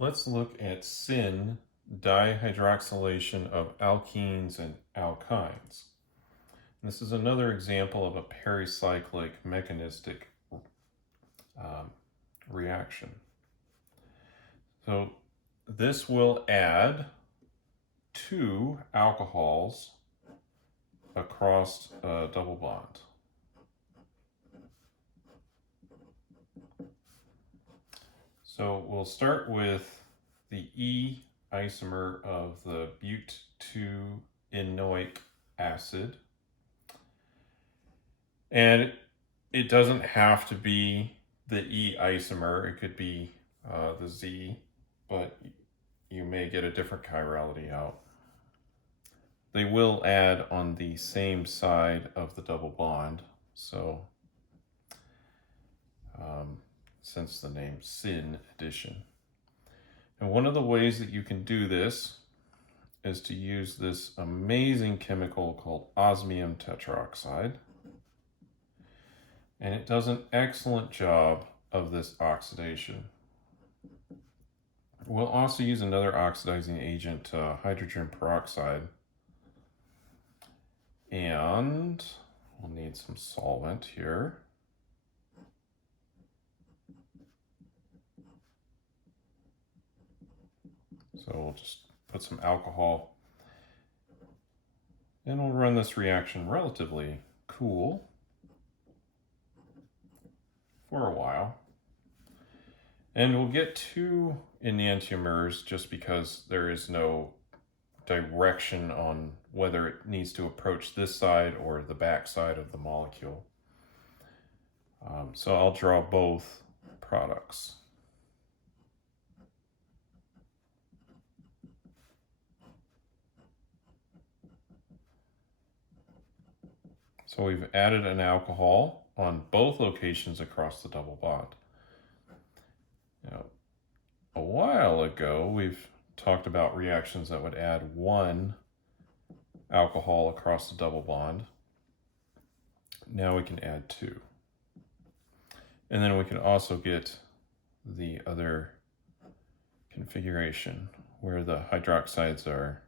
Let's look at syn dihydroxylation of alkenes and alkynes. This is another example of a pericyclic mechanistic reaction. So this will add two alcohols across a double bond. So we'll start with the E isomer of the but-2-enoic acid. And it doesn't have to be the E isomer, it could be the Z, but you may get a different chirality out. They will add on the same side of the double bond, so since the name syn addition. And one of the ways that you can do this is to use this amazing chemical called osmium tetroxide. And it does an excellent job of this oxidation. We'll also use another oxidizing agent, hydrogen peroxide. And we'll need some solvent here. So we'll just put some alcohol and we'll run this reaction relatively cool for a while. And we'll get two enantiomers just because there is no direction on whether it needs to approach this side or the back side of the molecule. So I'll draw both products. So we've added an alcohol on both locations across the double bond. Now, a while ago, we've talked about reactions that would add one alcohol across the double bond. Now we can add two. And then we can also get the other configuration where the hydroxides are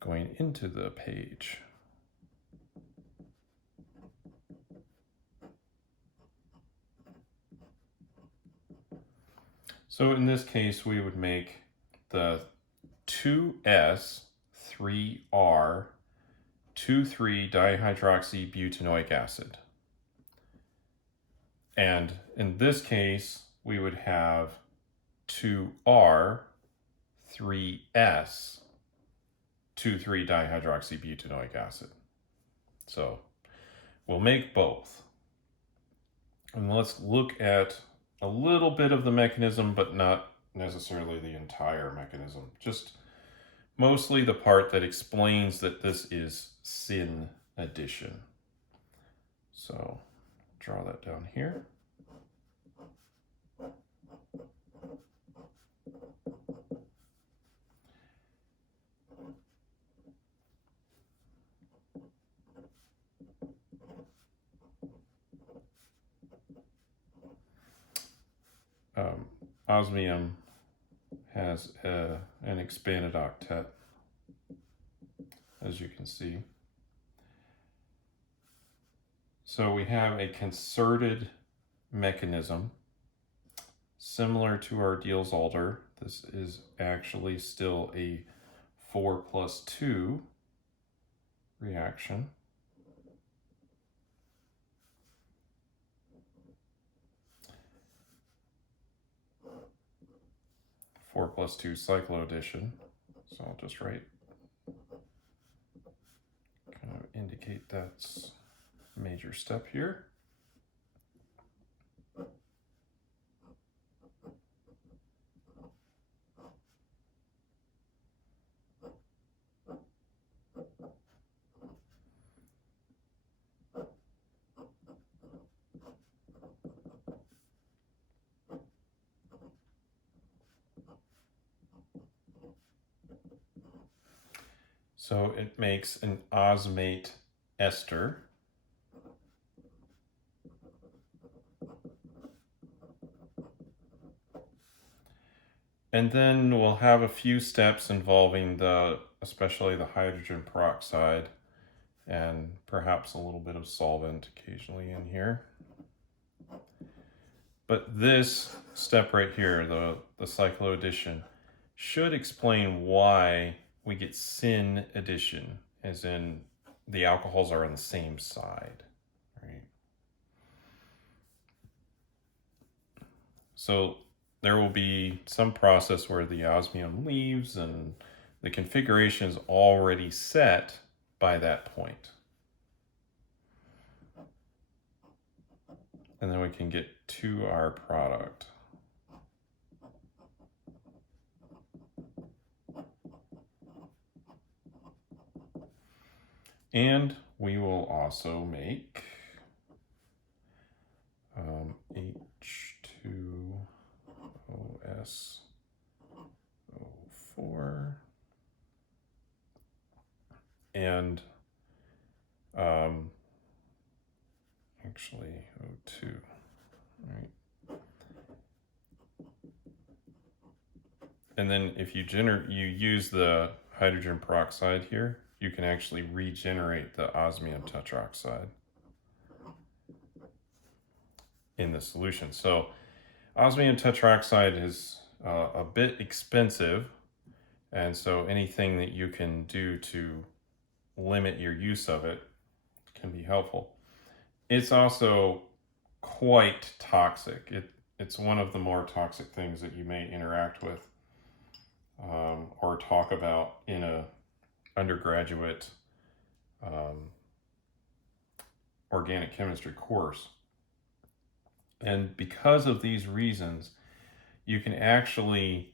going into the page. So in this case, we would make the 2S3R 2,3-dihydroxybutanoic acid. And in this case, we would have 2R 3S 2,3-dihydroxybutanoic acid. So we'll make both. And let's look at a little bit of the mechanism, but not necessarily the entire mechanism. Just mostly the part that explains that this is syn addition. So draw that down here. Osmium has an expanded octet, as you can see. So we have a concerted mechanism similar to our Diels-Alder. This is actually still a 4+2 reaction. Four plus two cycloaddition. So I'll just write, kind of indicate that's a major step here. So it makes an osmate ester. And then we'll have a few steps involving especially the hydrogen peroxide and perhaps a little bit of solvent occasionally in here. But this step right here, the cycloaddition, should explain why we get syn addition, as in the alcohols are on the same side, right? So there will be some process where the osmium leaves and the configuration is already set by that point. And then we can get to our product. And we will also make H2OSO4 and actually O2, right? And then if you use the hydrogen peroxide here, you can actually regenerate the osmium tetroxide in the solution. So osmium tetroxide is a bit expensive, and so anything that you can do to limit your use of it can be helpful. It's also quite toxic. It's one of the more toxic things that you may interact with or talk about in a undergraduate organic chemistry course. And because of these reasons, you can actually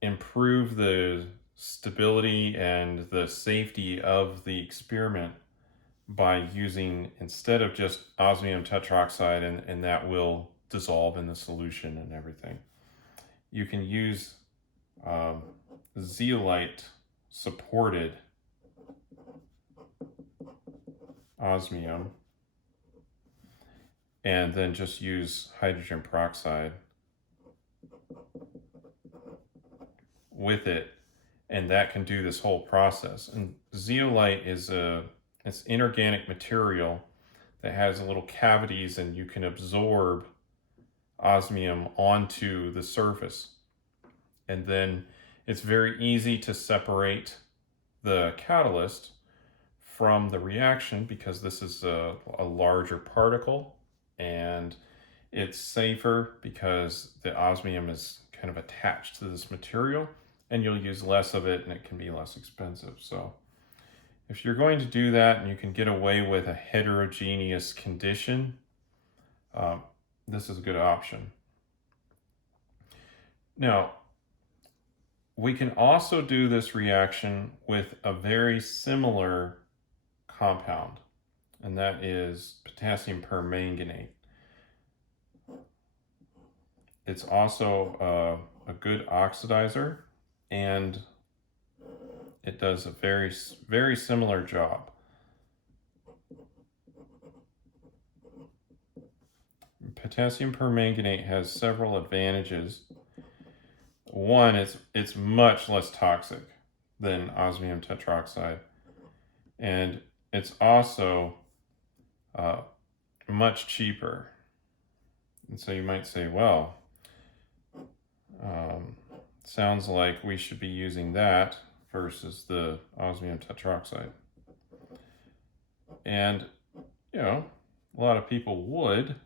improve the stability and the safety of the experiment by using, instead of just osmium tetroxide, and that will dissolve in the solution and everything, you can use zeolite supported osmium and then just use hydrogen peroxide with it, and that can do this whole process. And zeolite is it's inorganic material that has little cavities, and you can absorb osmium onto the surface. And then it's very easy to separate the catalyst from the reaction because this is a larger particle, and it's safer because the osmium is kind of attached to this material, and you'll use less of it and it can be less expensive. So if you're going to do that and you can get away with a heterogeneous condition, this is a good option. Now, we can also do this reaction with a very similar compound, and that is potassium permanganate. It's also a good oxidizer, and it does a very, very similar job. Potassium permanganate has several advantages. One, it's much less toxic than osmium tetroxide, and it's also much cheaper. And so you might say, well, sounds like we should be using that versus the osmium tetroxide. And, a lot of people would,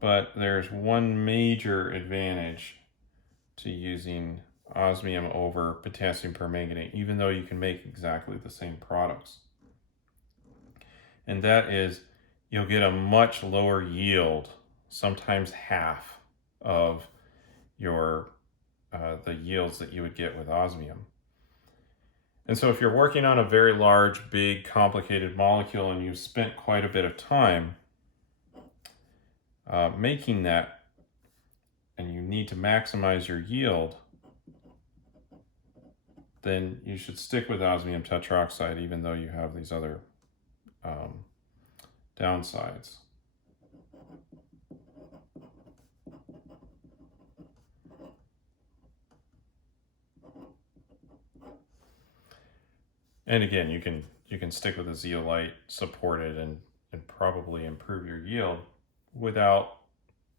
but there's one major advantage to using osmium over potassium permanganate, even though you can make exactly the same products. And that is, you'll get a much lower yield, sometimes half of your the yields that you would get with osmium. And so if you're working on a very large, big, complicated molecule and you've spent quite a bit of time making that, and you need to maximize your yield, then you should stick with osmium tetroxide, even though you have these other downsides. And again, you can stick with a zeolite, support it, and probably improve your yield without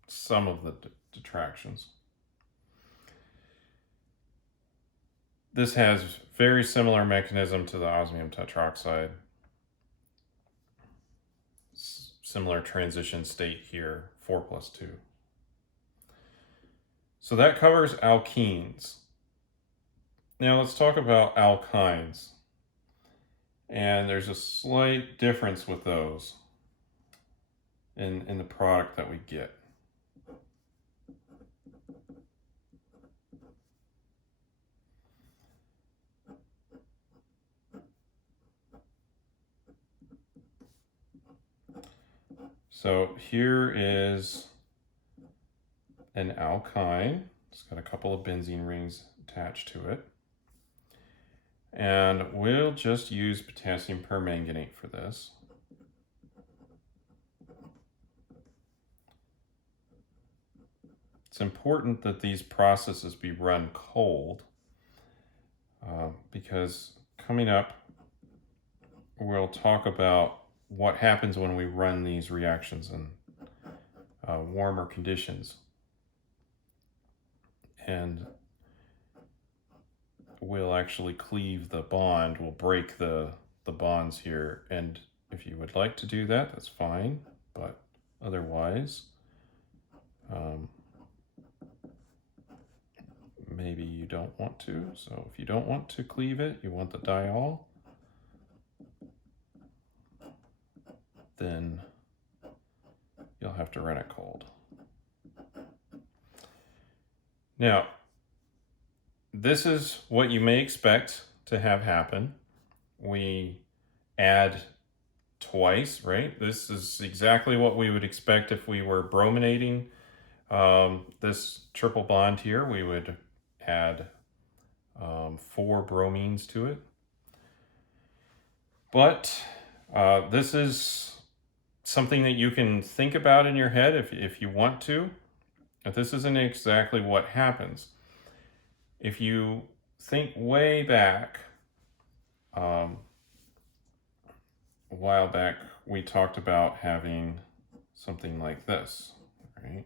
some of the detractions. This has very similar mechanism to the osmium tetroxide. Similar transition state here, 4+2. So that covers alkenes. Now let's talk about alkynes. And there's a slight difference with those in the product that we get. So here is an alkyne. It's got a couple of benzene rings attached to it. And we'll just use potassium permanganate for this. It's important that these processes be run cold because coming up, we'll talk about what happens when we run these reactions in warmer conditions. And we'll actually cleave the bond, we'll break the bonds here. And if you would like to do that, that's fine. But otherwise, maybe you don't want to. So if you don't want to cleave it, you want the diol, then you'll have to run it cold. Now, this is what you may expect to have happen. We add twice, right? This is exactly what we would expect if we were brominating this triple bond here. We would add 4 bromines to it. But this is something that you can think about in your head if you want to. But this isn't exactly what happens. If you think way back, a while back, we talked about having something like this, right?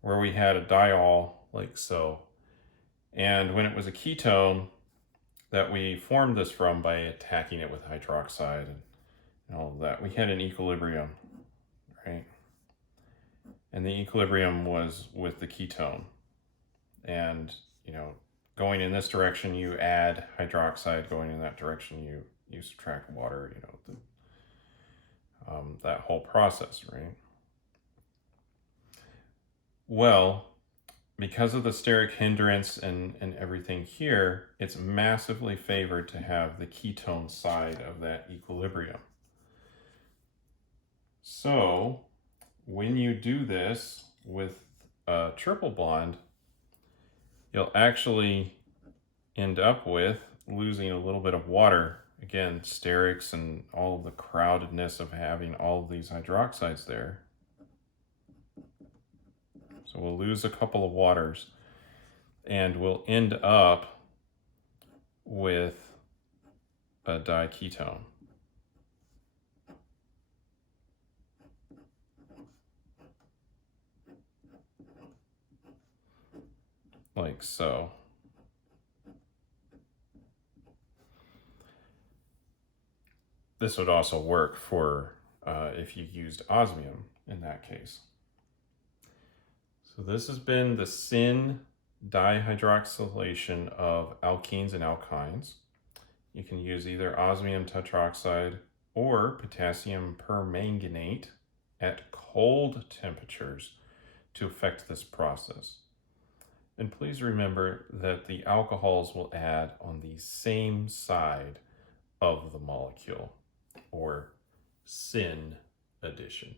Where we had a diol like so. And when it was a ketone that we formed this from by attacking it with hydroxide and all of that, we had an equilibrium, right? And the equilibrium was with the ketone. And, you know, going in this direction, you add hydroxide. Going in that direction, you subtract water, you know, that whole process, right? Well, because of the steric hindrance and everything here, it's massively favored to have the ketone side of that equilibrium. So when you do this with a triple bond, you'll actually end up with losing a little bit of water. Again, sterics and all of the crowdedness of having all of these hydroxides there. So we'll lose a couple of waters and we'll end up with a diketone. Like so. This would also work for if you used osmium in that case. So this has been the syn dihydroxylation of alkenes and alkynes. You can use either osmium tetroxide or potassium permanganate at cold temperatures to affect this process. And please remember that the alcohols will add on the same side of the molecule, or syn addition.